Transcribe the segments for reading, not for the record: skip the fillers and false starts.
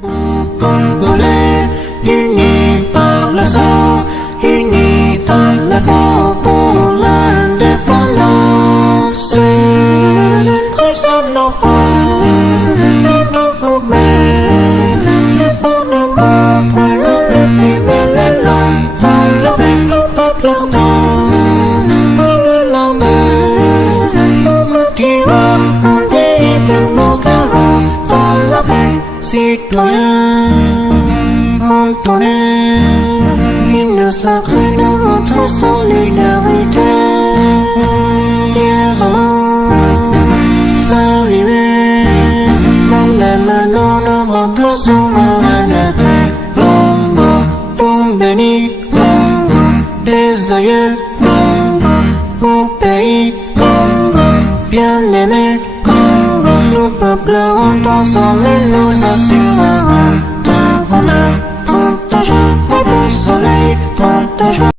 Congolais, unis par le sang, unis dans l'effort pour l'indépendance. Le trésor de nos frères, de nos gourmets, et pour nos morts, pour le réprimer les langues, dans le bec au peuple ardent, pour la mer, pour le tyran, un pays pour nos garants, dans la paix, citoyens, entonner, l'hymne sacré de votre solidarité. Saluer, dans les mains de votre souveraineté. Congo, ton béni, Congo, des aïeux, Congo, au pays, Congo, bien-aimé, Congo, nous peuples ensemble nous assurerons d'un bonheur, tant de joie et de soleil, tant de joie.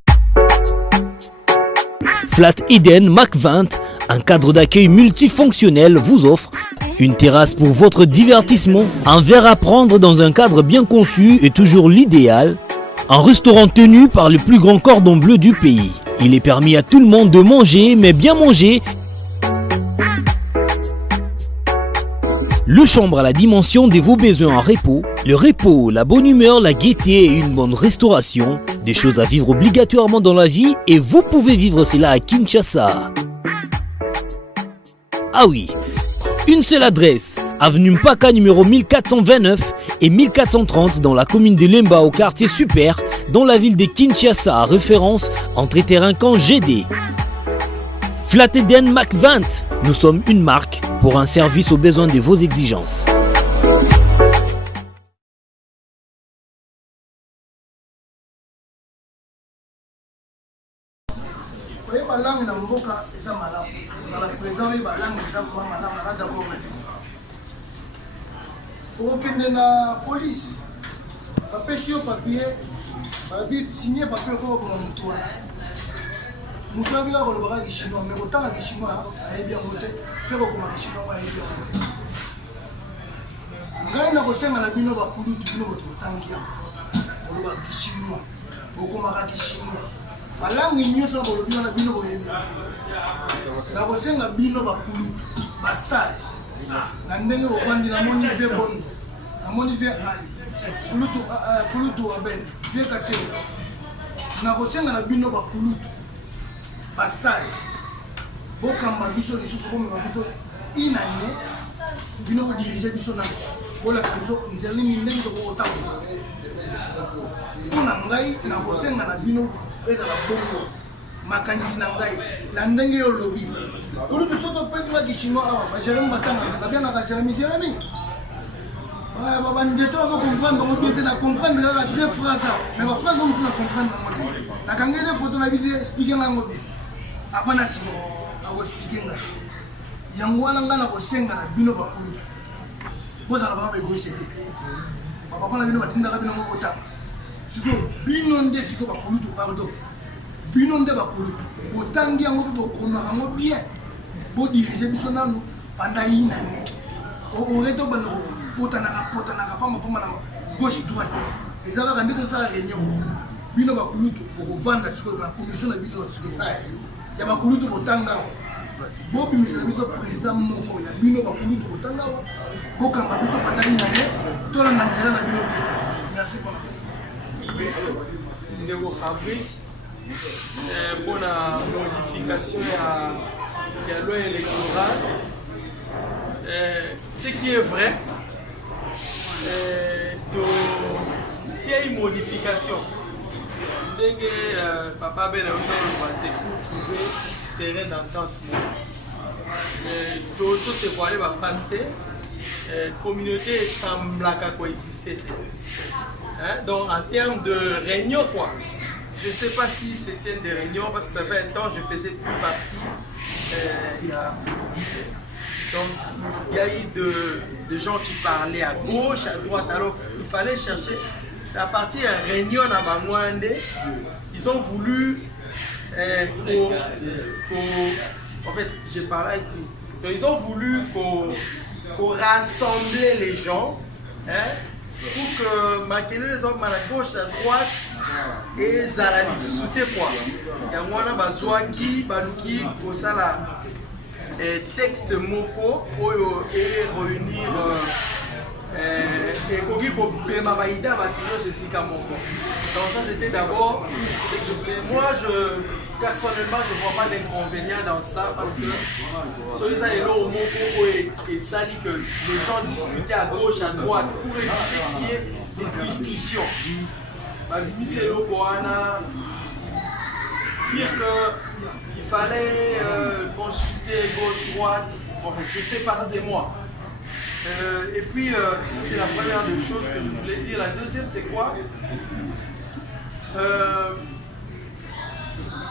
Flat Eden Mac 20, un cadre d'accueil multifonctionnel, vous offre une terrasse pour votre divertissement, un verre à prendre dans un cadre bien conçu et toujours l'idéal, un restaurant tenu par le plus grand cordon bleu du pays. Il est permis à tout le monde de manger, mais bien manger. Le chambre à la dimension de vos besoins en repos. Le repos, la bonne humeur, la gaieté et une bonne restauration. Des choses à vivre obligatoirement dans la vie et vous pouvez vivre cela à Kinshasa. Ah oui, une seule adresse, avenue Mpaka numéro 1429 et 1430 dans la commune de Lemba au quartier Super, dans la ville de Kinshasa, référence entre terrain camp GD. Flat Eden Mac 20, nous sommes une marque pour un service aux besoins de vos exigences. La police, papier, signé papier pour mon Moussa Villa le bras du chinois, mais autant que chinois a bien voté, que comme le chinois a bien voté. Rien n'a pas la bino va couler tout le monde tangia. On va qui chinois, beaucoup mara qui chinois. La langue n'y est pas pour le bien la bino va bien. La recette la bino va couler, massage. La ndenge au rwanda la moni fait bonne, la moni fait couler à ben, fait caté. La recette la bino va couler. Passage bokamba biso lisusu komema biso inane bino kodirige biso na kolaka biso nzela nini ndenge tokotambola mpona ngai na kosenga na bino ezala bongo makanisi na ngai na ndenge yo lobi kolutu soki opetolaki chinois awa bajeremi batangaka babianaka jeremi banzeto bakomprendre ngo bien te na comprendre kaka deux phrases awa mais baphrase omosu na comprendre yango te nakangeli de photo na biso explike ngango bien avant na simo akoexplike ngai yango wana ngai na kosenga na bino bakulu bozala bama baegoise te bapapa na bino batindaka bino ngo kotanga sikoyo bino nde sikoyo bakulutu pardon bino nde bakulutu botangi yango mpe bokonaka yango bien bodirige biso nanu panda inane orete obanda potanaka pambapamba na gauche droite eza kaka nde tosala réunion bino bakulutu okovanda sikoyo na commission na bino esaya ya bakulutu kotanga bobimisela biso président moko ya bino bakulutu kotanga bokamba biso panda inane tolanda nzela na bino bien merci mpona ndeko Fabrice pour la modification de la loi électorale. Ce qui est vrai, s'il y a une modification, papa Ben c'est pour trouver terrain d'entente. Tout ce qu'on va faire, la communauté semble coexister. Donc en termes de réunion, quoi. Je ne sais pas si c'était des réunions parce que ça fait un temps que je faisais plus partie. Donc il y a eu de gens qui parlaient à gauche, à droite. Alors il fallait chercher la partie réunion à Bamouande. Ils ont voulu en fait j'ai parlé avec lui. Donc ils ont voulu rassembler les gens. pour que makele les hommes à la gauche, à droite, et Zalali se sautait quoi. Il y a moi bazouaki, baluki, kosala texte moko, et réunir et kogi pour pema baïda bakilo ceci comme moko. Donc ça c'était d'abord ce que je fais. Moi personnellement je ne vois pas d'inconvénient dans ça parce que sur les années au moko et ça dit que les gens discutaient à gauche, à droite pour éviter qu'il y ait des discussions. C'est le Koana dire qu'il fallait consulter gauche, droite. Bon, je ne sais pas, ça c'est moi. Et puis, c'est la première des choses que je voulais dire. La deuxième, c'est quoi?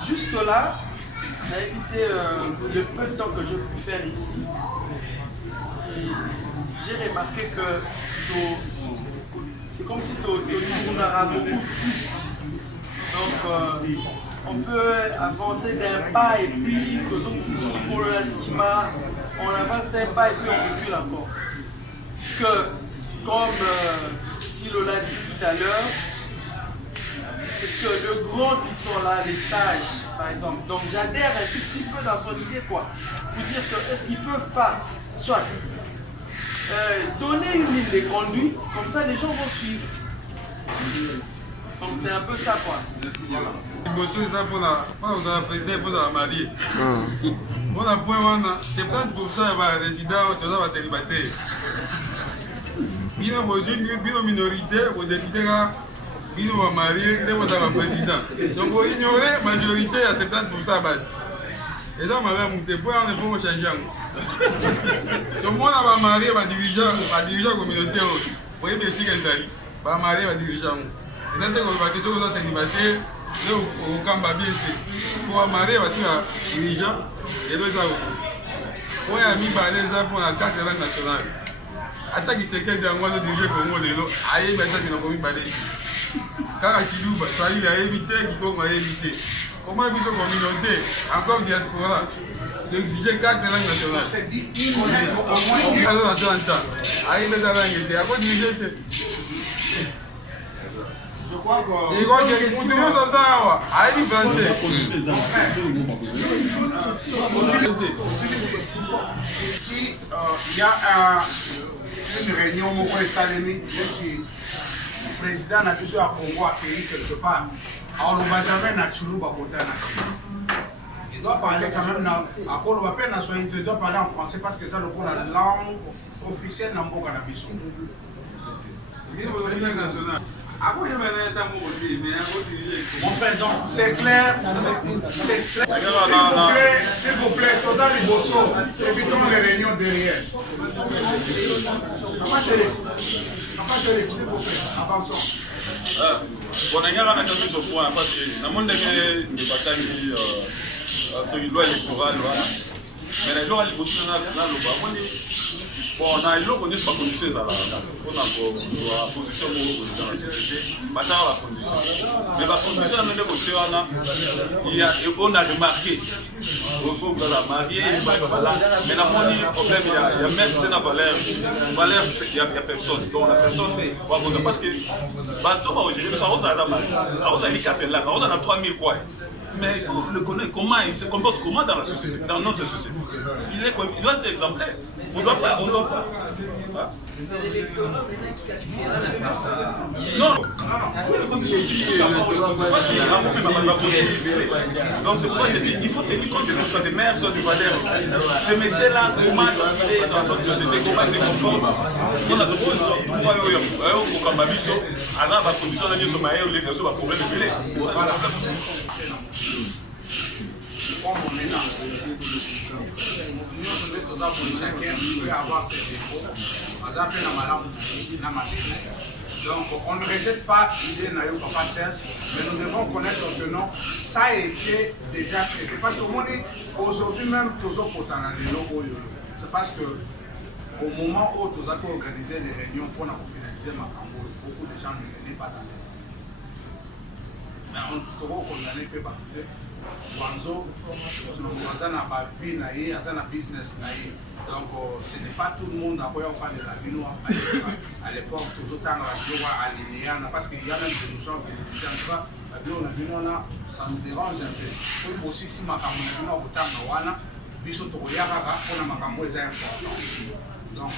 Jusque là, j'ai évité le peu de temps que je peux faire ici. J'ai remarqué que c'est comme si on aura beaucoup plus. Donc, on peut avancer d'un pas et puis que les autres sont pour la cima, on avance d'un pas et puis on recule encore. Parce que, comme Silo l'a dit tout à l'heure, est-ce que le grand qui sont là, les sages, par exemple, donc j'adhère un tout petit peu dans son idée, quoi, pour dire que est-ce qu'ils ne peuvent pas, soit donner une ligne de conduite, comme ça les gens vont suivre. Donc c'est un peu ça, quoi. Voilà. Pour la président, pour la mariée. Pour la point, 70% des résidents sont célibataires. Une minorité, vous décidez que vous va marier, vous êtes président. Donc vous ignorez la majorité à 70%. Et ça, madame, vous ne pouvez pas changer. Donc moi, on va marier ma dirigeant communautaire. Vous voyez bien si elle va marier ma dirigeant. Et là, quand on va question aux célibataires, au Kamba bien fait. Pour marier aussi la dirigeant et deux ans. Pour y aller parler ça pour la carte langue nationale. Attaque qui s'est qu'elle moi le dirigeant Congo les lots. Aïe, mais ça qui n'a pas mis parler. Car à Kilouba, ça il a évité, Kiko m'a évité. Comment ils sont communauté, encore diaspora, d'exiger carte langue nationale. C'est dit, on est en temps. Aïe, mais ça va être. À quoi diriger? Je crois que... Et quand il continue sur ça, allez français. Si il y a une réunion au Salemi, si le président n'a plus à Congo accueilli quelque part, alors on ne va jamais naturellement Bakotana. Il doit parler quand même à Kolo Bapé nationalité, il doit parler en français parce que ça le la langue officielle dans Mboka Nabiso. Enfin, donc, c'est clair, c'est clair. S'il vous plaît, Total Liboso, évitons les réunions derrière. Papa Chérif, s'il vous plaît, avançons. Bon, on a un peu de points parce que dans le monde de bataille, il loi électorale, mais la loi électorale, bon, on a eu l'occasion de conduire ça là. On a une position dans la société. Maintenant, on va conduire. Mais la conduire, on a remarqué. On a marié, mais la monnaie, problème, il y a même certaines valeurs. Il n'y a personne. Donc la personne fait. Parce que, aujourd'hui, ça on a dit 4 là, on a 3000 quoi. Mais il faut le connaître comment il se comporte comment dans la société, dans notre société. Il doit être exemplaire. On ne doit pas. C'est l'électorat qui qualifiera la personne. Non. Donc c'est pourquoi il faut tenir compte de notre des mères, soit du valeur. Ces messieurs-là, comment ils dans notre société, comment ils se comportent. On a trouvé au Kambabiso, à la condition de nous sommes les personnes à problème de filet. Comme on est là, chacun peut avoir ses défauts. Par exemple, donc on ne rejette pas l'idée de Papa Serge, mais nous devons connaître que non, ça a été déjà traité. Parce que aujourd'hui même, c'est parce que au moment où nous avons organisé les réunions pour finaliser ma campagne, beaucoup de gens ne venaient pas dans les mais on peut condamner peu partout. Wanzo, a vie, a business. Donc ce n'est pas tout le monde à quoi on parle de la vie à l'époque, tout autant aligné, parce qu'il y a même des gens qui disent ça, ça nous dérange un peu. Aussi, si ma caméra autant est important. Donc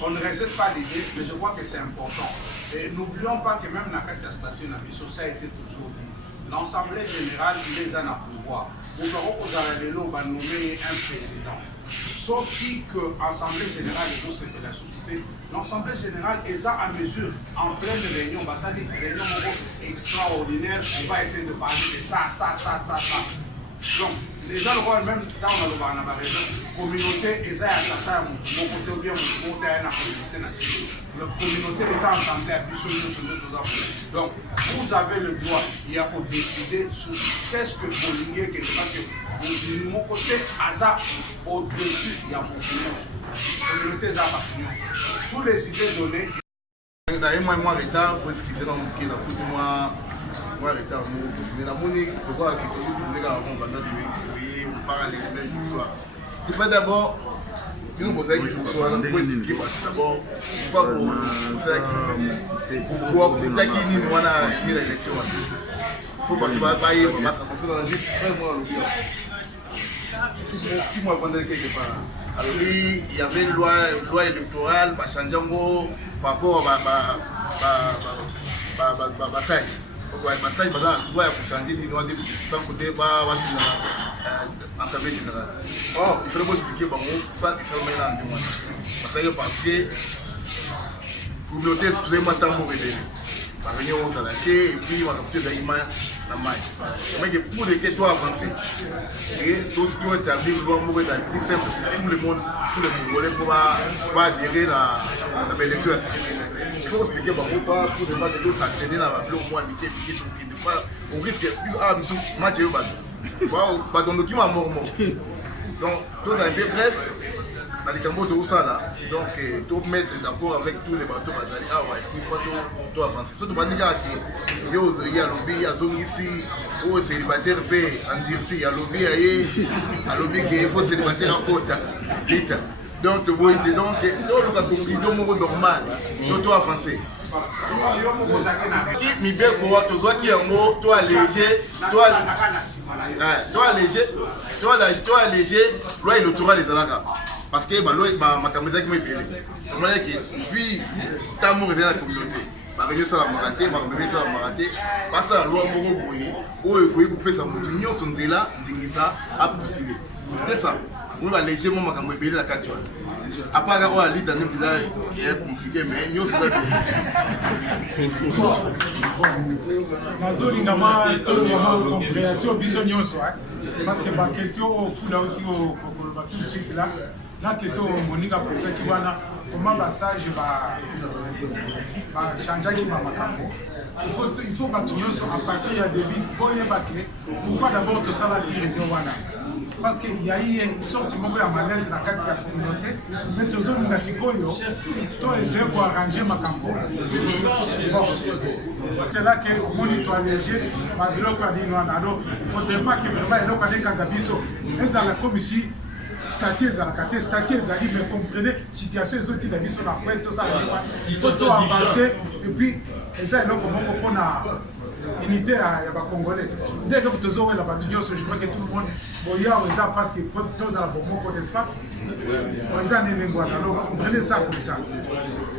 on ne rejette pas l'idée, mais je crois que c'est important. Et n'oublions pas que même dans la statut, ça a été toujours dit. L'Assemblée générale, il est en pouvoir. Vous allez nommer un président. Sauf que l'Assemblée générale est la société. L'Assemblée générale est en mesure, en pleine réunion, ça dit réunion extraordinaire, on va essayer de parler de ça. Donc, les gens le voient même dans la région, communauté, ils ont un mon côté ou bien mon côté à la communauté. La communauté est entendue à plus. Donc, vous avez le droit, il y a pour décider sur qu'est-ce que vous voulez, parce que de mon côté, hasard, au-dessus, il y a mon opinion. La communauté est à tous les idées données. D'ailleurs, moi, retard, pour excuser dans mon pied, dans plus de moi retard, mais la monnaie, pourquoi qui est toujours pour on parle des belles histoires. Il faut d'abord, nous posons une question pour expliquer d'abord pourquoi pour ça pourquoi qui nous a mis l'élection. Il faut pas que tu vas bailler, on va s'avancer dans la vie vraiment qui m'a vendu quelque part. Alors il y avait une loi électorale, par changer par rapport à Bassage. Bassage, par exemple, doit changer sans côté l'Assemblée générale. Or, il fallait expliquer pas qu'il fallait mettre en témoin. Parce que la communauté est vraiment tant révélée. Par réunion, on s'en a été, et puis on a capté d'ailleurs la maille. Mais pour les questions avancées, et tout établi, le droit mourir dans plus simple, tout le monde, tous les Congolais pour adhérer à l'élection. Il faut expliquer pourquoi pour ne pas s'entraîner dans la bloc, moi, on risque plus de match au bateau. Dans le document mort. Donc, tout un peu bref, dans les Cambos de ça, donc, tout mettre d'accord avec tous les bateaux, il faut tout avancer. Surtout, il y a lobby, il y a Zongisi, il célibataire, il y a lobby, il faut célibataire en côte. Donc, vous voyez, donc, la conclusion normale, tout avancer. Il bien quoi, tu vois qui est en haut, toi léger, toi léger, loi électorale des Alaga. Parce que ma caméra qui m'a payé. Je dis que vie, tant que dans la communauté, ma réunion ça la maraté, parce que la loi moro boye, pour payer sa opinion, son là, ça a postulé. C'est ça. On va légèrement ma caméra payé la 4 heures. À part la liste dans il est compliqué, mais nous sommes parce que ma question au fou là tout de suite là, la question Monica comment Bassage va changer qui va il faut continuer à partir de début pour y battre. Pourquoi d'abord tout ça la région parce qu'il y a eu une sorte de malaise dans la communauté, mais tout le monde a essayé pour arranger ma campagne. C'est là que le monde est allégé, malgré qu'il il ne faudrait pas que vraiment il y ait un candidat. Et comme ici, statut, mais comprenez, situation est autres, la sur la pointe, tout ça, il faut tout avancer, et puis, ça, il y a comment on a unité à Congolais. Dès que vous avez la bataille, je crois que tout le monde, il y a parce que tous dans la bombe d'espace, ils ont des langues, alors comprenez ça comme ça.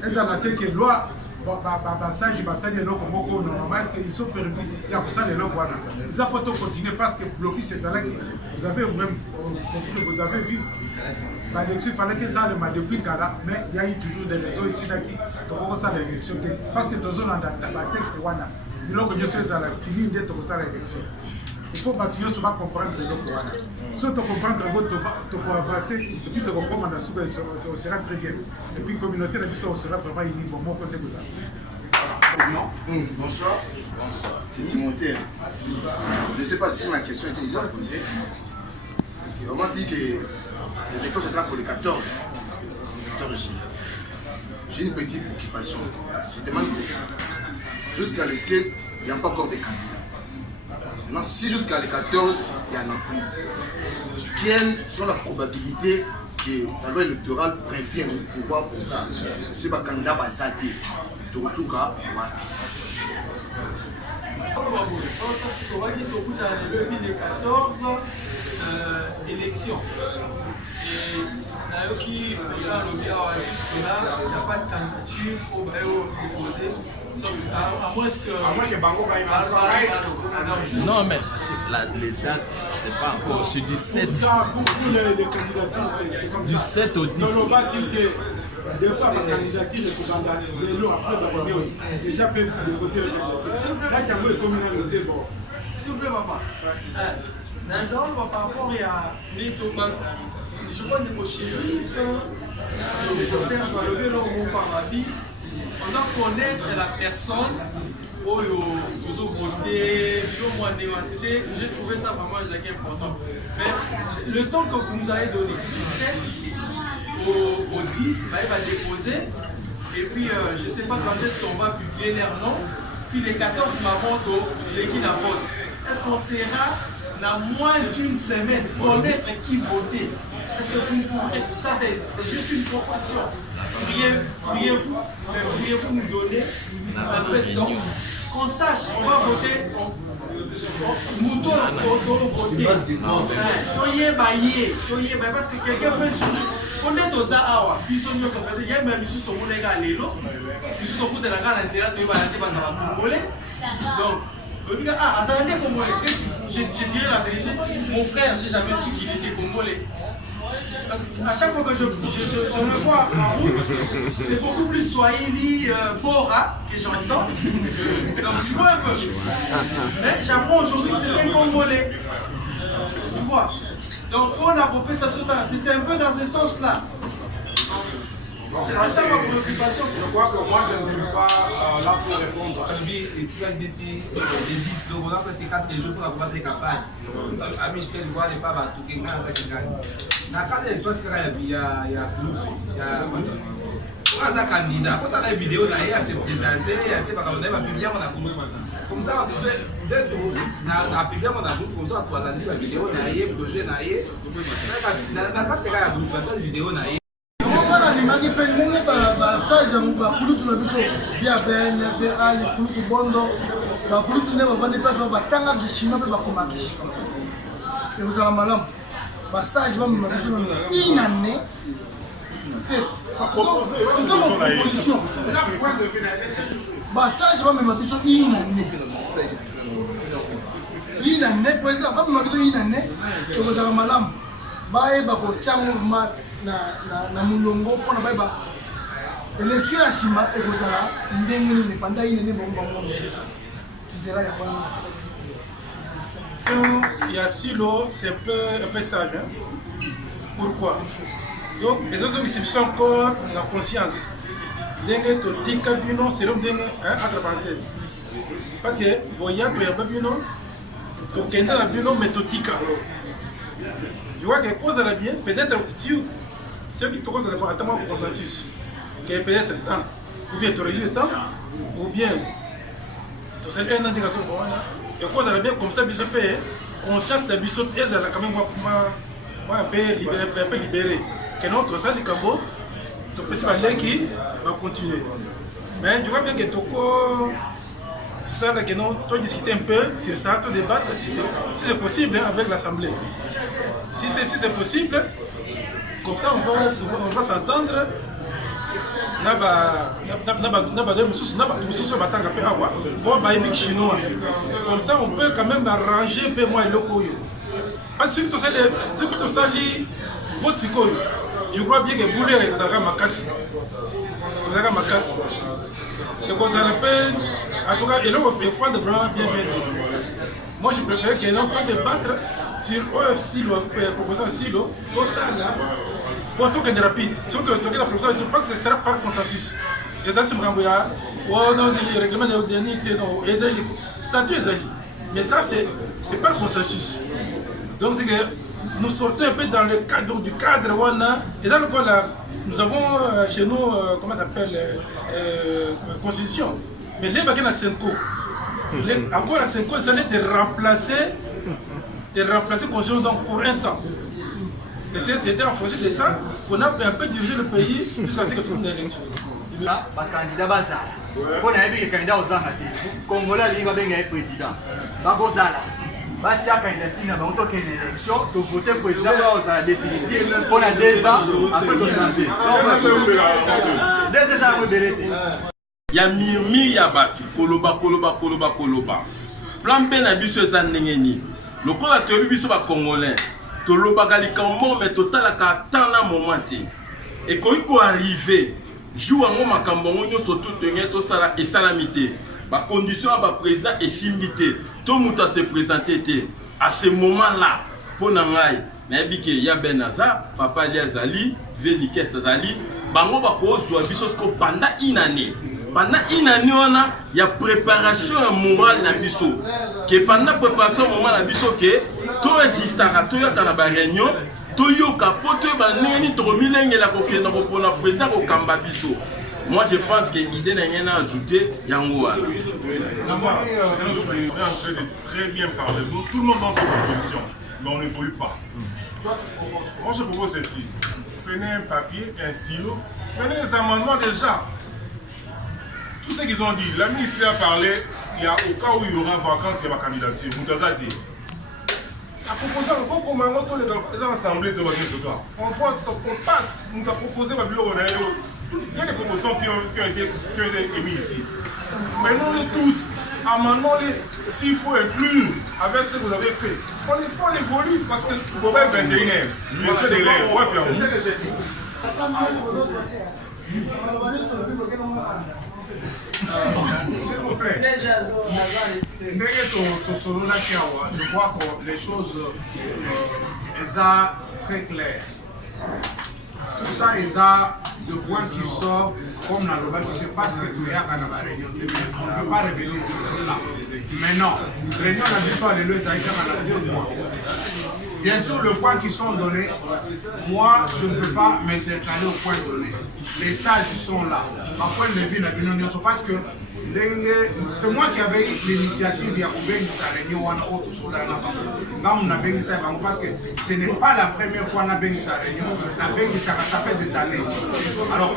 Et ça, la quelques lois, Bassage, normal, ils sont permis, il y a pour ça les lois. Ils ont continuer parce que bloquer ces allées, vous avez vu. L'élection, il fallait que ça le depuis Kala, mais il y a eu toujours des réseaux ici qui ont ça l'élection. Parce que dans le texte, il y a fini d'être au stade d'élection. Il faut que tu comprendre le local. Si tu comprends tu peux avancer, et puis tu comprends que ça sera très bien. Et puis la communauté, on sera vraiment unie pour moi côté de ça. Bonsoir. C'est Timothée. Je ne sais pas si ma question était déjà posée. Parce qu'il vraiment dit que l'élection, ce sera pour les 14 juillet. J'ai une petite préoccupation. Je demande ici. Jusqu'à le 7, il n'y a pas encore de candidats. Maintenant, si jusqu'à les 14, il n'y en a plus, quelles sont les probabilités que la loi électorale préfère le pouvoir pour ça? Ce n'est pas candidat à ça. Tosuka, parce qu'on va dire qu'au bout de 2014, élection. Et qui jusque-là, il n'y a pas de candidature au déposer. À moins que. Non, mais les dates, c'est pas encore. C'est du 7. Pour les candidatures, c'est comme ça. Du 7 au 10. Dans le bas, des fois, la candidature, il faut après la déjà peut déposer la candidature. Là, il y a le communauté. S'il vous plaît, papa. Dans par rapport à l'Étoman, je crois que le shérif, Serge Balogué, on doit connaître la personne où vous votez, j'ai trouvé ça vraiment important. Mais le temps que vous nous avez donné, du 7 au 10, il va déposer. Et puis, je ne sais pas quand est-ce qu'on va publier leur nom. Puis les 14 marmots, les qui n'a vote. Est-ce qu'on sera dans moins d'une semaine connaître qui voter? Est-ce que vous pourrez? Ça, c'est juste une proposition. Pourriez-vous nous donner un peu de temps qu'on sache, on va voter, mouton, voter. Parce que quelqu'un peut on est aux Awa, puis il y a même juste au monde égal, juste au bout de la gare d'intérêt, tu vas congolais. Donc, je dirais la vérité, mon frère, j'ai jamais su qu'il était congolais. Parce qu'à chaque fois que je le vois en route, c'est beaucoup plus Swahili, Bora que j'entends. Donc tu vois un peu. Mais j'apprends aujourd'hui que c'est un Congolais. Tu vois. Donc on a popé ça tout le temps. C'est un peu dans ce sens-là. C'est ça ma préoccupation. Je crois que moi je ne suis pas là pour répondre. Et tu as dit les 10 donc on a presque 4 jours pour combattre les campagnes. Ami, je fais le voir les pas battre tout dans le cadre de l'espace, il y a on a un candidat, on a une vidéo à se présenter, on a publié mon groupe. Comme ça, on a publié mon groupe, comme ça, on a dit cette vidéo, on a eu projet, on a eu. Dans le cadre de la groupe, cette vidéo, on a eu. alimaki mpe ndenge basage yango bakulutu na biso via bn va likulutu bondo bakulutu nde bavandi place batangaki chinois mpe bakomaki chinois ekozala malamu basage bamema biso nano inane te kitoko proposition basage bamema biso inane président bamema biso inane ekozala malamu bayeba kotia mouvement na mulongo mpona bayeba élection ya nsima ekozala ndenge nini panda inene bango nzela ya wana. Il y a silo, c'est un peu sage. Hein? Pourquoi? Donc, les autres qui sont encore la conscience. Dengue to tika bino, c'est l'homme dengue, entre parenthèses. Parce que, voyant que y a pas bino, to kenda la bino, mais to tika. Je vois que cause la bien, peut-être si ceux qui te causent la attends au consensus, que peut-être temps, ou bien tu aurais eu le temps, ou bien tu sais un indication pour moi. Et cause la bien comme ça, biso paye, conscience de biso, elle a quand même un peu libéré. Que notre salle du Cambo, tu peux parler qui va continuer. Mais tu vois bien que Toko, ça, que nous, tu discuter un peu sur ça, tu débattre si c'est possible avec l'Assemblée. Si c'est possible, comme ça on va s'entendre. Comme ça on peut quand même arranger un peu moins le coyo. Parce que tout ça lit votre coyo. Je crois bien que Boulé est ma casse. Et qu'on appelle, en tout cas, il faut faire de vraiment bien dit. Moi je préfère qu'ils n'ont pas débattre sur un silo, proposition de silo, total, pour tout que rapide. Si on te regarde la proposition, je pense que ce sera par consensus. Les gens se rembouillent, oh non, le règlement de l'unité, non, et le statut est ali. Mais ça, c'est pas le consensus. Donc c'est que nous sortons un peu dans le cadre du cadre, et dans le cas là, nous avons chez nous, comment ça s'appelle, constitution. Mais les baguettes à Senko. Encore la 50 années, de remplacer conscience donc pour un temps. C'était en fonction de ça qu'on a un peu dirigé le pays jusqu'à ce que tout le monde ait élection. Candidat Bazala. On a vu le candidat aux Anglais. Congolais, il va bien être président. Bazala. Batia candidature dans une élection, tu voter président aux définitive, on a 2 ans, après tu changer. 2 ans, on Il y a Mirmir Yabatu, Koloba. Plan B na biso eza ndenge nini. Lokola toyebi biso ba Congolais, tolobaka likambo mais totalaka temps na moment te. Et koyi ko arriver, jour yango makambo nyonso to tenye to sala esalami te. Ba condition ba président esimbi te. To muta se présenter te. À ce moment-là, pour nangai, nayebi ke ya Benaza, papa Liazali, Venike Sazali, bango ba ko zwa biso ko pendant une année. Pendant une année, il y a préparation morale dans biso. Que pendant préparation morale dans biso, que tout résiste à tout dans la réunion, tout yo capote, banani tromilenge la kokena pour la président au kamba biso. Moi, je pense que l'idée n'a rien à ajouter. Yango. On est en train de très bien parler. Nous, tout le monde dans sa proposition, mais on n'évolue pas. Moi, je propose ceci. Prenez un papier, un stylo, prenez les amendements déjà. Tout ce qu'ils ont dit, la ministre a parlé, il y a au cas où il y aura vacances, il y a ma candidature. Moutazadi. La proposition, comme on les assemblées de l'État. On voit, on passe, on a proposé ma bureau. Il y a des propositions qui ont été émises ici. Mais nous tous, amendons-les s'il faut inclure avec ce que vous avez fait. On les fait, on évolue parce que le problème 21h. Le fait de l'air, ouais, bien. C'est ce que j'ai dit. S'il vous plaît, je crois que les choses sont très claires. Tout ça, il y a de points qui sortent comme dans le bas qui se passe que tu es à la réunion. On ne peut pas revenir sur cela. Mais non, réunion a dit soit les deux, ça a été dans 2 mois. Bien sûr, les points qui sont donnés, moi, je ne peux pas m'intercaler aux points donnés. Les sages sont là. Ma point de vue, la réunion, parce que c'est moi qui avais eu l'initiative de sa réunion parce que ce n'est pas la première fois qu'on a béni sa réunion, ça fait des années. Alors,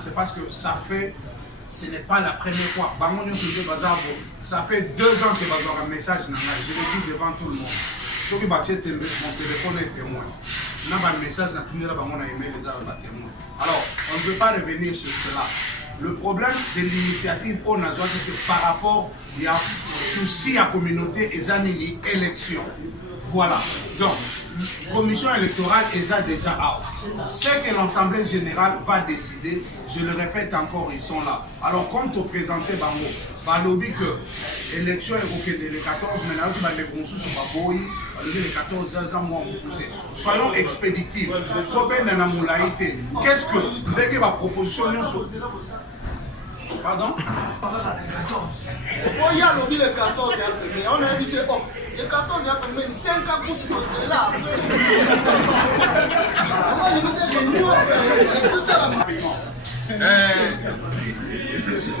c'est parce que ça fait, ce n'est pas la première fois. Ça fait 2 ans que j'ai un message, je l'ai dit devant tout le monde. Ceux qui battent mon téléphone est témoin. On a un message, on a email, les témoins. Alors, on ne peut pas revenir sur cela. Le problème de l'initiative au Nazois, c'est par rapport à souci à la communauté et à l'élection. Voilà. Donc, la commission électorale est déjà out. Ce que l'Assemblée générale va décider, je le répète encore, ils sont là. Alors, comme tu présentais Bango, Balobi que l'élection est le 14, maintenant tu vas les conçus sur Baboui, les 14 ans, moi, soyons expéditifs. Qu'est-ce que, dès que ma proposition, pardon? Il y a le 14, on a dit c'est bon. Le 14, il y a 5 ans pour c'est là.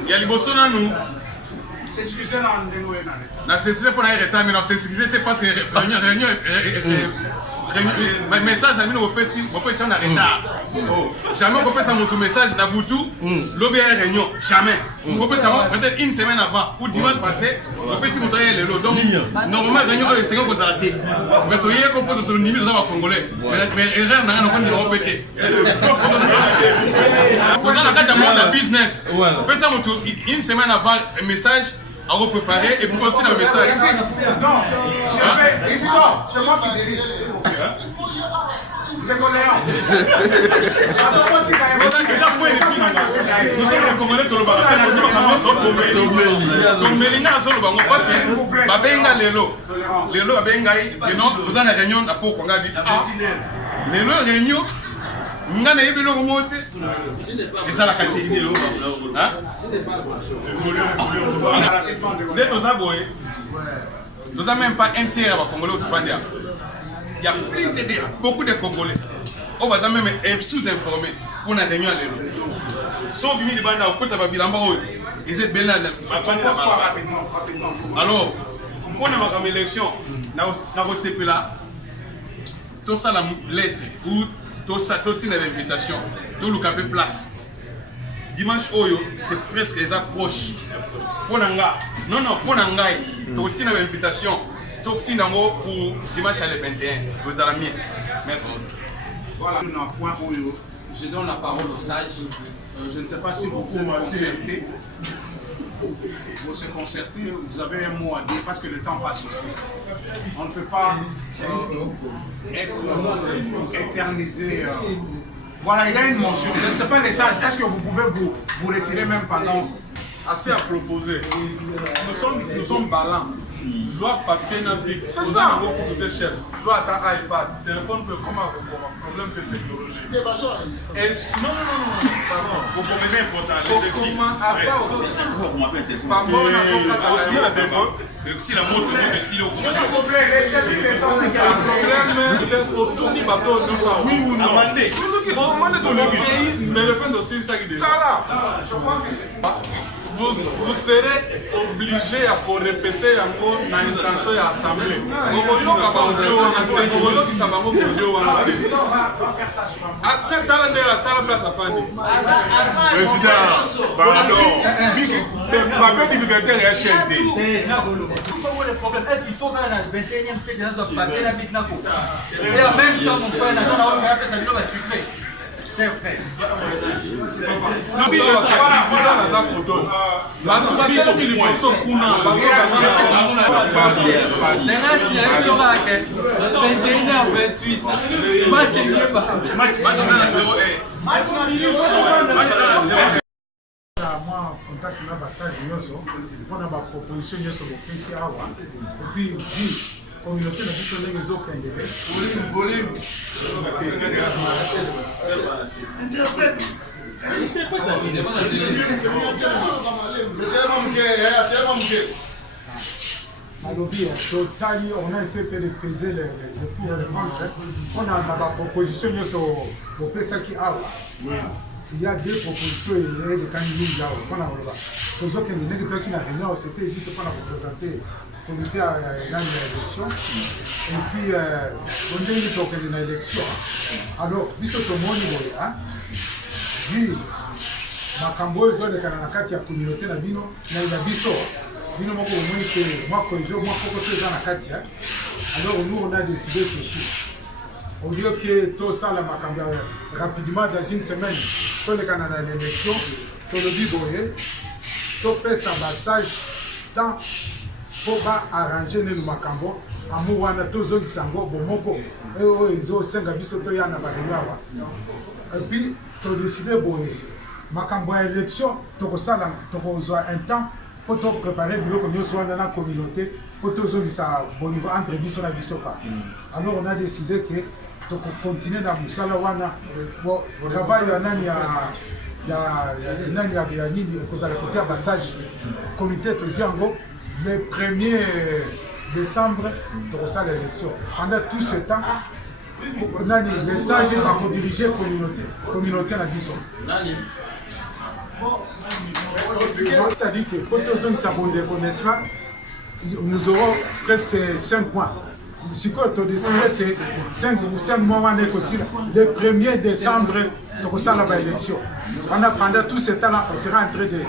Il y a les bossons à nous. C'est ce que c'est là. C'est ce qu'on a retard, mais c'est ce qui était parce que réunion. Message na mino opesi en retard. Jamais on peut ça mon message na Boutou, lobby réunion, jamais. On peut ça peut-être une semaine avant ou dimanche passé, on peut si mon travail le lot. Donc normalement réunion c'est qu'on s'arrête. Mais tu y es qu'on peut te niveau dans congolais. Mais erreur n'a rien à répéter. Pour ça la carte de business. On peut ça une semaine avant un message à repréparer et pour continuer le message. Non, c'est moi qui dirige. C'est qu'on est nous sommes les Congolais de l'Oba. Parce que Babenga Lelo Babenga, vous avez une réunion à Pau Kongabi. Lelo réunion. Nga na yebelo remonte et ça la qualité hein nous avons même pas un tiers à Congolais au Tupandia. Il y a beaucoup de Congolais on va même sous-informé pour la réunion à l'élo. Sauf que les bandes au côté de Bilamba, ils étaient bien là. Alors, pour la élection, dans le CP là, tout ça la lettre ou tout ça, toute l'invitation, tout le capé place. Dimanche Oyo, c'est presque les approches. Pour Nanga, non, pour Nanga, toute l'invitation, tout pour dimanche à le 21. Vous allez mieux. Merci. Voilà, un point Oyo. Je donne la parole au sage. Je ne sais pas si vous pouvez concerter. Vous se concerter, vous avez un mot à dire parce que le temps passe aussi. On ne peut pas être éternisé. Voilà, il y a une mention. Je ne sais pas les sages, est-ce que vous pouvez vous retirer même pendant... Assez à proposer. Nous sommes ballants. Joie papier n'a bic. C'est ça. Beaucoup de chefs. Joie à iPad. Téléphone peut comment problème de technologie. Non. Pardon. Vous comprenez important. Pardon. Aussi la défense. Si la montre de Silo. Le problème autour du bateau de ça. Oui ou non. Amandé. Mais le pain aussi, ça qui est là. Vous serez obligé à répéter encore l'intention de l'Assemblée. Président, pardon. Ma belle bibliothèque est HLD. Est-ce qu'il faut dans le 21e siècle, nous avons et en même temps, mon frère, nous avons sucré. C'est vrai. Moi, contact na passage nyonso, on a ma proposition nyonso au PC awa. Et puis communauté na biso ndenge ezokendele. Volume. Interprète. On a essayé de peser les pour et les contre. On a ma proposition au PC qui awa. Il y a deux propositions et des candidats. Pour ceux qui n'ont pas réunion, c'était juste pour représenter le comité à l'élection. Et puis, on a eu une élection. Alors, puisque tout le monde est vu, ma cambo est dans la communauté na bino, na biso, bino moko omoni que moi cohésion, moi faut dans la carte. Alors nous on a décidé ceci. On dit que tout ça la macamba rapidement dans une semaine. Sur le Canada l'élection, sur le Biboye, tout fait sa passage dans pour arranger le macambo. Amour wana tous autres sango bomoko. Et ils ont 5 biso to yana bariwa. Et puis tu décidé boye. Macambo élection, tu resala, tu reçois un temps pour te préparer pour que nous soyons dans la communauté pour tous autres ça bon niveau entre biso na biso pas. Alors on a décidé que tu continuer dans musala wana bon travail nani ya nini pour aller côté passage comité toziango le 1er décembre tu reçois l'élection. Pendant tout ce temps nani message va diriger communauté na biso. Nani c'est-à-dire que pour tous ceux qui s'abonnent nous aurons presque 5 points. Si tu as décidé que 5 mois aussi, le 1er décembre, tu reçois l'élection. Pendant tout ce temps-là, on sera en train de...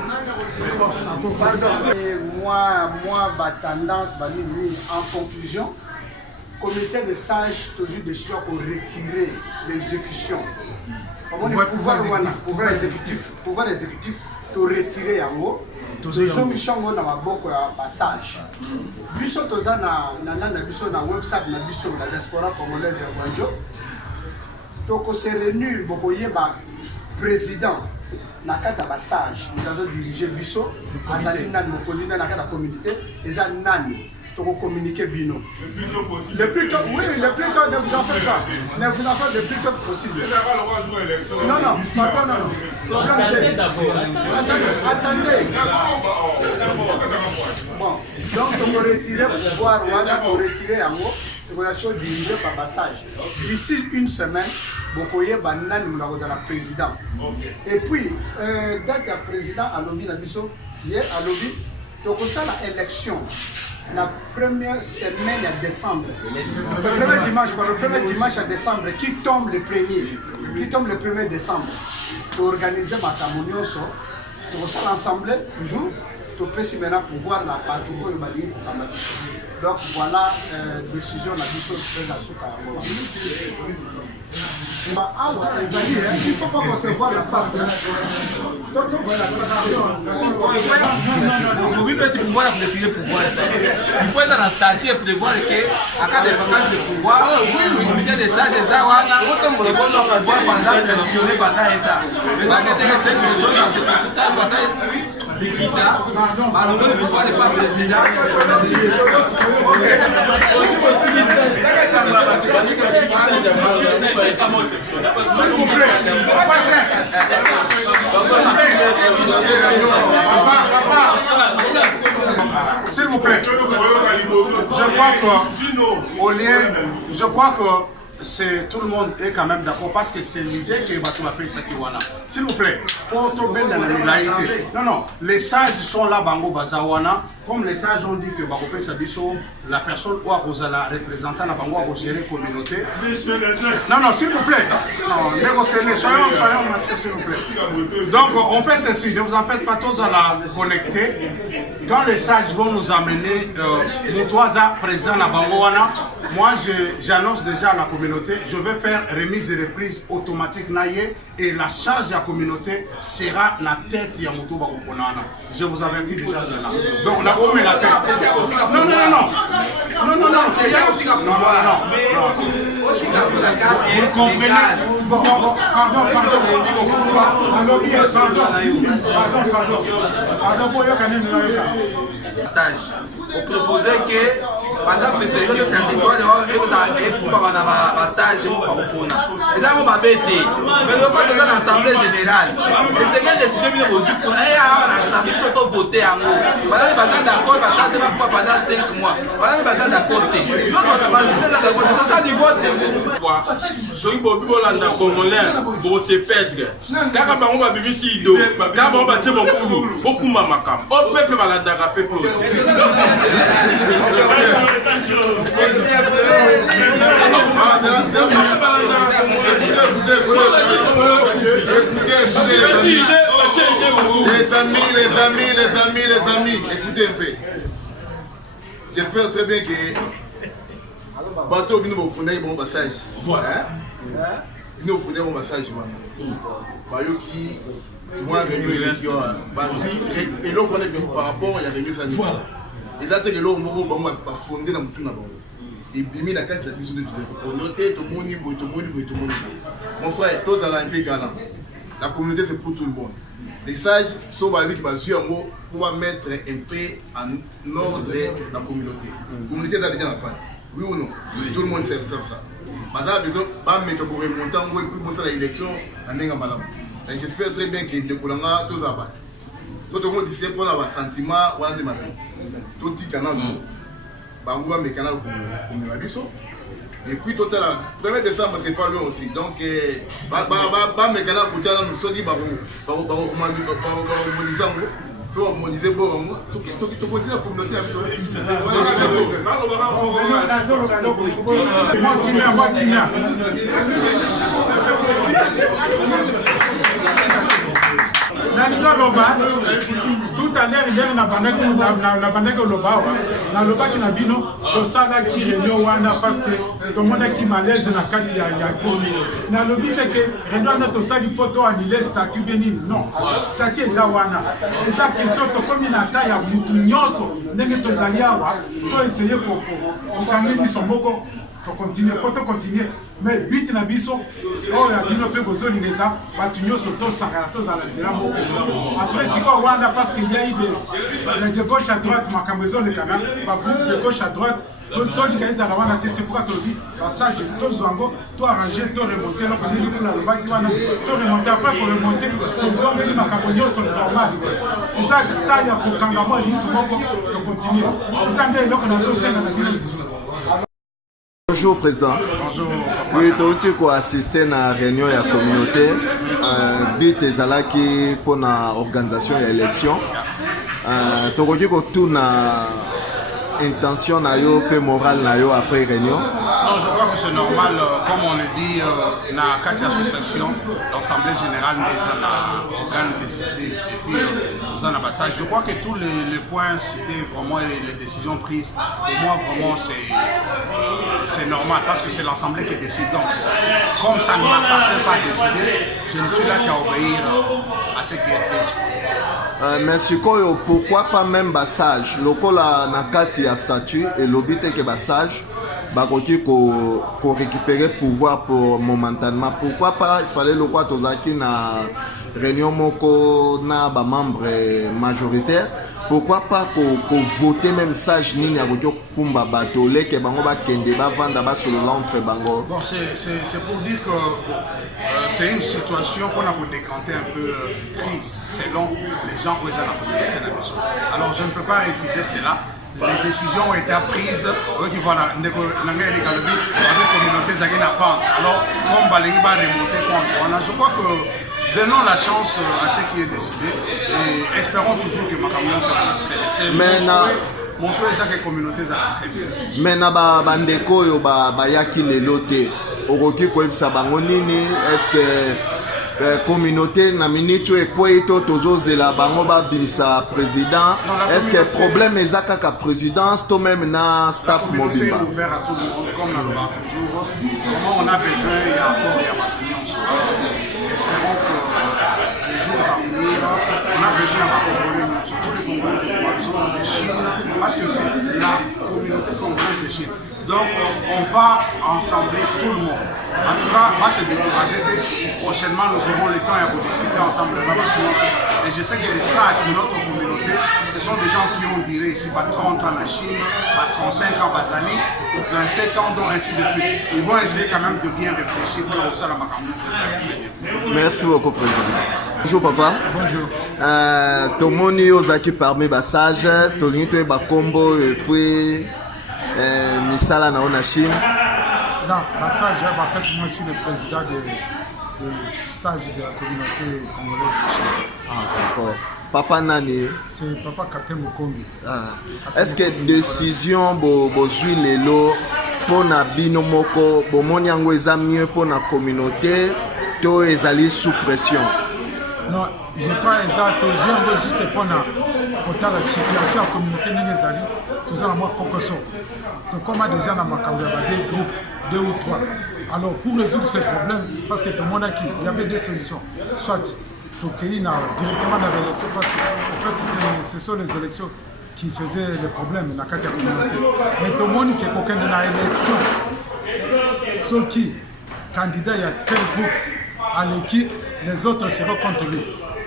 Moi, ma tendance, en conclusion, le comité de sages a toujours décidé pour retirer l'exécution. Pouvoir exécutif, pour retirer en haut. Toujours missiongo na maboko ya passage. Biso toza na biso na website na biso la diaspora congolaise ya Gwanjo. Toko se réunir bokoye ba président na kata passage. Nous avons dirigé biso azali nani mokondi na kata communauté eza nani toko communiquer bino. Le plus tôt, oui, le plus tôt ne vous en faites pas. Ne vous en faites le plus tôt possible. Non, pardon, non. Attendez. Bon, donc on va retirer pour voir, on va retirer en haut. évaluation dirigée par Bassage. D'ici une semaine, Bokoye Banani Moulagoza la président. Et puis, date à président à Lobby Nabiso, hier à Lobby, donc ça la élection. La première semaine de décembre, le premier dimanche à décembre, qui tombe le 1er décembre, pour organiser ma tamonioso, pour ça l'ensemble, jour, pour préciser maintenant pouvoir la patrouille au Mali. Donc voilà, décision de la mission de la Souka. Il ne faut pas concevoir la face. Donc, il faut être dans la statue pour voir qu'à cas de vacances de pouvoir, il y a des sages et ça, on pouvoir pendant l'électionné pendant l'État. Maintenant que c'est une personne dans ce Likita, malheureusement, le pouvoir n'est pas président. S'il vous plaît, je crois que c'est tout le monde est quand même d'accord parce que c'est l'idée que Batou appelle ça Kiwana. S'il vous plaît, pour tout bien dans la laïcité. Non, les sages sont là, Bango Bazawana. Comme les sages ont dit que Bakopé Sabiso, la personne ou à la représentante à Bango a gérer la communauté. Non, s'il vous plaît. Non, négociez-les, soyons matières, s'il vous plaît. Donc, on fait ceci, ne vous en faites pas tous à la connecter. Quand les sages vont nous amener Moutouaza président à Bangoana, moi j'annonce déjà à la communauté, je vais faire remise et reprise automatique naïe et la charge de la communauté sera la tête de Moutouba Koponana. Je vous avertis déjà cela. Donc on a omis la tête. Non. Vous comprenez? Stage. On proposait que, par exemple, les périodes transitoires, et pour un passage, et ça, on m'a bêté. Mais le code de l'Assemblée générale, et c'est bien décision de vos yeux pour aller à l'Assemblée pour voter en haut. Voilà, les bases d'accord, ça ne va pas pendant 5 mois. Voilà, les bases d'accord. Je crois que la majorité de la vote, ça du vote. Soki bobibolanda congolais bose perdre kaka bango babimisi ido kaka bango batie mokulu bokumba makambo o peuple balandaka peuple les amis, écoutez un peu. J'espère très bien que bateau qui nous fondé bon passage. Voilà. Nous fondé bon passage. Bayo qui moi réunion élection et l'autre on est par rapport il y a réunion ça. Voilà. Et ça c'est que l'autre moko ba fondé na mutuna ba. Et bimi na carte la vision de tout. On noter tout le monde. Mon frère, tous à l'Olympique galant. La communauté c'est pour tout le monde. Les sages sont qui basent en mot pour mettre un peu en ordre la communauté. La communauté est déjà la part. Oui ou non? Tout le monde sait ça. Madame a besoin de mettre pour remonter en haut et puis pour l'élection en Nengabalam. J'espère très bien qu'il ne pourra pas tout ça. Tout le monde ici pour avoir un sentiment ou de ma vie. Tout petit canal, on va mettre canal pour me rabisso. Et puis tout à l'heure, 1er décembre c'est pas loin aussi. Donc, mes canaux pour dire nous sommes dit la communauté tout à l'heure, il y a la bandage au Loba, la Loba qui n'a bino, tout ça là qui réunion parce que tout le monde qui malaise dans la carte, il y a na lobi que réunion na tout ça du poto annulé statut bénin non statut zawana et ça question to comme une attaque à mutu nyonso ndenge to zaliawa to essayer pour kangi somboko to continuer mais but na biso oh ya bino pe bozoli ngeza batu nyonso to sangala to zala dilamo après si quoi Rwanda parce qu'il y a eu de gauche à droite makambezo le canal ba groupe de gauche à droite tout c'est pourquoi tu dis passage tout zango tout arranger tout remonter là quand il faut la loi qui va tout remonter après pour remonter ils ont mis ma cabonio sur le normal et ça taille pour kangamo il faut continuer ça bien donc on a sauté dans la ville Bonjour Président. Bonjour. Oui, tu as assisté à la réunion de la communauté. But ezalaki pour la organisation de l'élection. Tu as dit que tout na intention na yo pe morale na yo après réunion. Non, je crois que c'est normal, comme on le dit, dans quatre associations, l'Assemblée générale des organes décidés et puis nous en passage. Je crois que tous les points cités, vraiment, et les décisions prises, pour moi, vraiment, c'est normal parce que c'est l'Assemblée qui décide. Donc, comme ça ne m'appartient pas à décider, je ne suis là qu'à obéir à ce qui est décidé. Mais sikoyo, pourquoi pas même bassage? Lokola na kati ya statut et l'obité que bassage. Bakoti ko récupérer pouvoir pour momentanément. Pourquoi pas il fallait le quoi tozaki na réunion moko na ba membre majoritaire. Pourquoi pas ko voter même sage nini ya koti kumba bato leke bango ba kende ba vanda ba solo entre bango. Bon, c'est pour dire que c'est une situation qu'on a décanté un peu crise selon les gens qui sont dans la communauté. Alors je ne peux pas refuser cela. Les décisions ont été prises, qui vont la communauté alors comme Balégi va remonter contre, je crois que donnons la chance à ce qui est décidé et espérons toujours que Makamon sera très bien. Mon souhait c'est que la communauté sera très bien. Mais na bandeko yo bayaki lelote okoki koyebisa bango nini est-ce que communauté na minute ekweito tozozela bango babimisa président. Est-ce que problème ezaka ka présidence to même na staff mobile? La communauté est ouverte à tout le monde comme on le voit toujours. Comment on a besoin et encore il y a maintenir espérons que les jours à venir on a besoin de Congolais, surtout les Congolais de Poisson, de Chine, parce que c'est la communauté congolaise de Chine. Donc on va ensembler tout le monde. En tout cas, pas se décourager que prochainement nous aurons le temps pour discuter ensemble de la vacances. Et je sais que les sages de notre communauté, ce sont des gens qui ont duré ici pas 30 ans en Chine, pas 35 ans en Bazani, 27 ans, donc ainsi de suite. Ils vont essayer quand même de bien réfléchir pour ça la vacances. Merci beaucoup, Président. Bonjour papa. Bonjour. Tomoni ozaki parmi bassage, tolingi to bakombo et puis misala na ona Chine. Non, bassage, en fait moi je suis le président de sage de la communauté congolaise de Chine. Ah d'accord. Papa nani? C'est papa Kate Mukombi. Est-ce que décision bozwi lelo pona bino moko bomoni yango eza mieux pona communauté to ezali sous pression? Non, je crois que c'est juste pour la situation de la communauté négezali, tout ça moi kokoso. Donc comme déjà dans ma campagne des groupes 2 ou 3. Alors pour résoudre ces problèmes, parce que tout le monde il y avait des solutions. Soit directement dans l'élection, parce qu'en fait ce sont les élections qui faisaient les problèmes dans la communauté. Mais tout le monde qui est aucun dans l'élection, ceux qui candidats il y a tel groupe à l'équipe, les autres seront contre lui.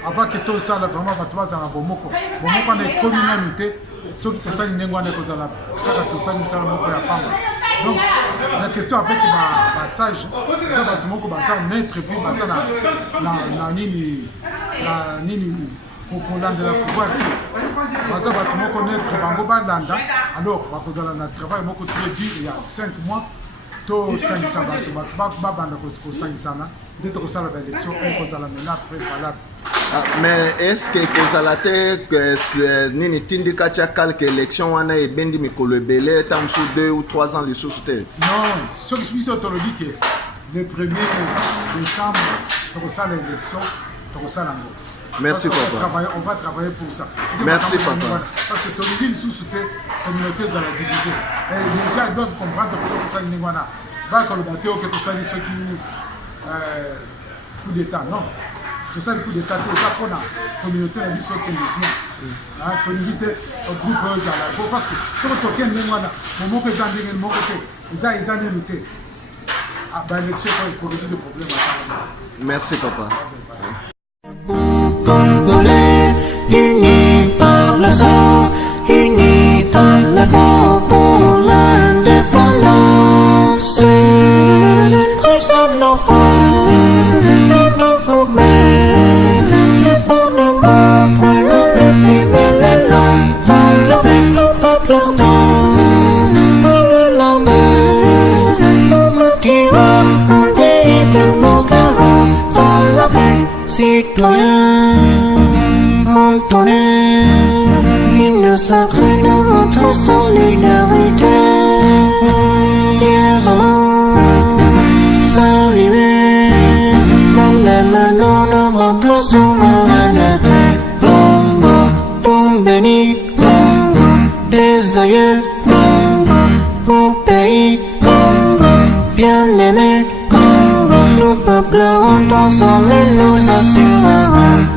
Avant que tout ça, vraiment, tu vas dans Bomoko. Bomoko est communauté, ceux qui te salent une langue, tout ça, nous allons à Pamba. Donc, la question avec ma sage, c'est ça, tu vas mettre puis la nini pour de la pouvoir. Baza batumoko netre bango balanda. Alors, bakozala na travail moko très dur il y a 5 mois. To sangisa bato babanda ko sangisana. Dès que ça la élection, on kozala maintenant préparable. Mais est-ce que kozalate que nini tindika tia quelque élection wana e bendi mikolo ebele tam sous 2 ou 3 ans les sous te? Non, ce qui se dit que le 1er décembre, on ça l'élection, on ça l'ango. Merci papa. On va travailler pour ça. Merci papa. Parce que tout le monde sous-souté, la communauté à la diviser. Et les gens doivent comprendre que tout ça n'est pas va que le bateau que tout ça ceux qui coup d'état non. C'est ça le coup d'état c'est ça pour la communauté la vie sur que les gens. Communauté au groupe parce que sur le token n'est pas là. Mon que dans le mon côté. Ils ont lutté. Ah ben l'élection pour résoudre le problème. Merci papa. Congolais, unis par le sang, unis dans l'effort pour l'indépendance. Très saint nos frères, et nos gourmets, et pour nos morts, pour le primer les langues, dans le peuple ardent, pour le lendemain, citoyen, entonné, l'hymne sacré de votre solidarité. Fièrement saluer, même les menons de votre souveraineté. Congo, ton béni, Congo, des aïeux, Congo, au pays, Congo, bien-aimé, Congo, nous peuple ensemble nous assurera.